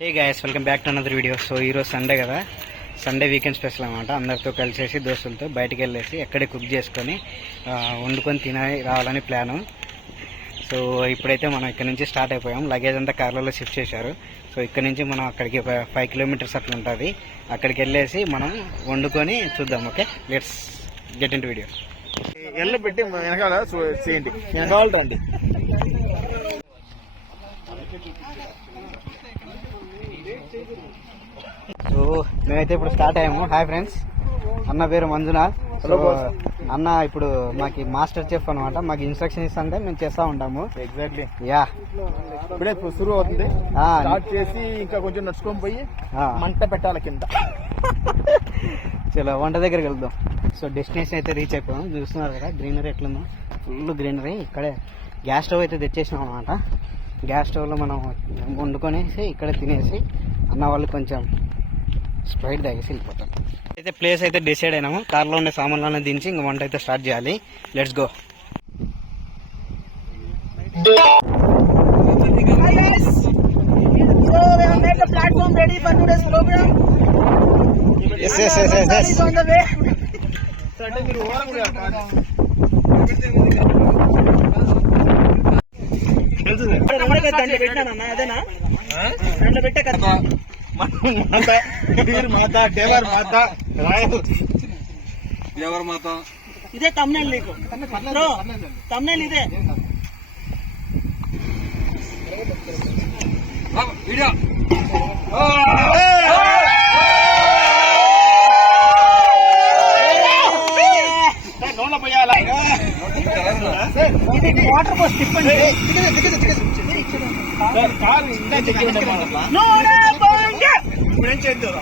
Hey guys, welcome back to another video. So ఈరోజు Sunday కదా, Sunday weekend special అనమాట. అందరితో కలిసేసి దోస్తులతో బయటికి వెళ్ళేసి ఎక్కడే కుక్ చేసుకొని వండుకొని తిని రావాలని ప్లాను. సో ఇప్పుడైతే మనం ఇక్కడ నుంచి స్టార్ట్ అయిపోయాం. లగేజ్ అంతా కార్లలో షిఫ్ట్ చేశారు. సో ఇక్కడ నుంచి మనం అక్కడికి 5 కిలోమీటర్స్ అట్లా ఉంటుంది. అక్కడికి వెళ్ళేసి మనం వండుకొని చూద్దాం. Okay, let's get in to video. ఎల్ల పెట్టి వెనకాల చేయండి, వెనకాల రండి. సో మేమైతే ఇప్పుడు స్టార్ట్ అయ్యాము. హాయ్ ఫ్రెండ్స్, అన్న పేరు మంజునాథ్. సో అన్న ఇప్పుడు మాకు మాస్టర్ చెఫ్ అనమాట. మాకు ఇన్స్ట్రక్షన్ ఇస్తుంటే మేము చేస్తూ ఉంటాము. ఎగ్జాక్ట్లీ, యా ఇప్పుడే సురు అవుతుంది. స్టార్ట్ చేసి ఇంకా కొంచెం నడుచుకొని పోయి మంట పెట్టాలి కింద. చలో వంట దగ్గరికి వెళ్దాం. సో డెస్టినేషన్ అయితే రీచ్ అయిపోయాం. చూస్తున్నారు కదా గ్రీనరీ ఎట్లుందో, ఫుల్ గ్రీనరీ. ఇక్కడే గ్యాస్ స్టవ్ అయితే తెచ్చేసినాం అనమాట. గ్యాస్ స్టవ్లో మనం వండుకొనేసి ఇక్కడ తినేసి అన్న వాళ్ళు కొంచెం స్ప్రైట్ తాగేసి వెళ్ళిపోతాం. అయితే ప్లేస్ అయితే డిసైడ్ అయినాము. కార్లో ఉండే సామాన్లను దించి ఇంక వంట అయితే స్టార్ట్ చేయాలి. Let's go. ఇదే తమ్నెల్, నీకు తమ్నెల్ ఇదే వీడియో. వాటర్ పోసి తిప్పండి. ఇప్పుడేం చేద్దాం,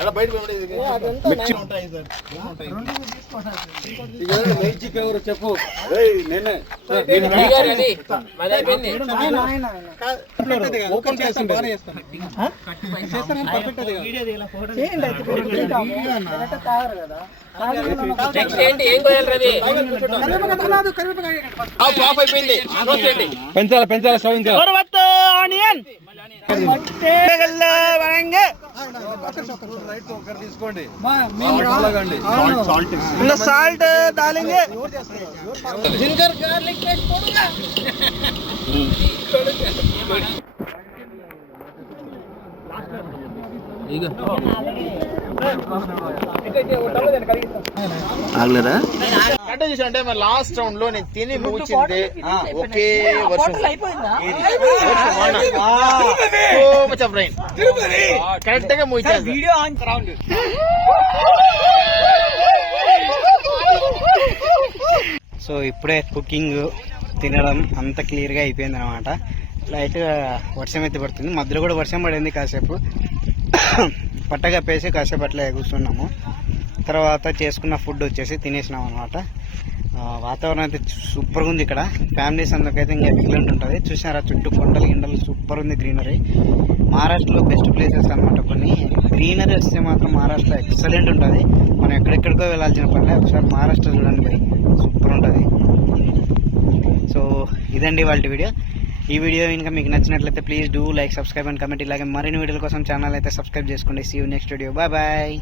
ఎలా బయట చెప్పు. ఓపెన్ చేస్తాను, బాగా చేస్తాను. పెంచాలి ఆనియన్ తీసుకోండి. సాల్ట్ डालेंगे, जिंजर गार्लिक पेस्ट పోడుగా. ఆగలేదా అంటే చూసానంటే మరి లాస్ట్ రౌండ్ లో నేను తిని మూచింది ఒకే వర్షం. కరెక్ట్ గా మూచాను. సో ఇప్పుడే కుకింగ్ తినడం అంత క్లియర్ గా అయిపోయింది అనమాట. లైట్ గా వర్షం అయితే పడుతుంది. మధ్యలో కూడా వర్షం పడింది. కాసేపు పట్టగప్పేసి కాసేపు అట్లా కూర్చున్నాము. తర్వాత చేసుకున్న ఫుడ్ వచ్చేసి తినేసినాం అనమాట. వాతావరణం అయితే సూపర్గా ఉంది ఇక్కడ. ఫ్యామిలీస్ అందరికైతే ఇంకా ఎక్సలెంట్ ఉంటుంది. చూసినారా చుట్టూ కొండలు గిండలు, సూపర్ ఉంది గ్రీనరీ. మహారాష్ట్రలో బెస్ట్ ప్లేసెస్ అనమాట కొన్ని. గ్రీనరీ వస్తే మాత్రం మహారాష్ట్ర ఎక్సలెంట్ ఉంటుంది. మనం ఎక్కడెక్కడికో వెళ్ళాల్సిన పనిలే, ఒకసారి మహారాష్ట్ర చూడండి భయ్, సూపర్ ఉంటుంది. సో ఇదండి వాళ్ళ వీడియో. ఈ వీడియో ఇంకా మీకు నచ్చినట్లయితే please do like, subscribe and comment. ఇలాగే మరిన్ని వీడియోల కోసం ఛానల్ అయితే సబ్స్క్రైబ్ చేసుకోండి. See you next video. Bye bye.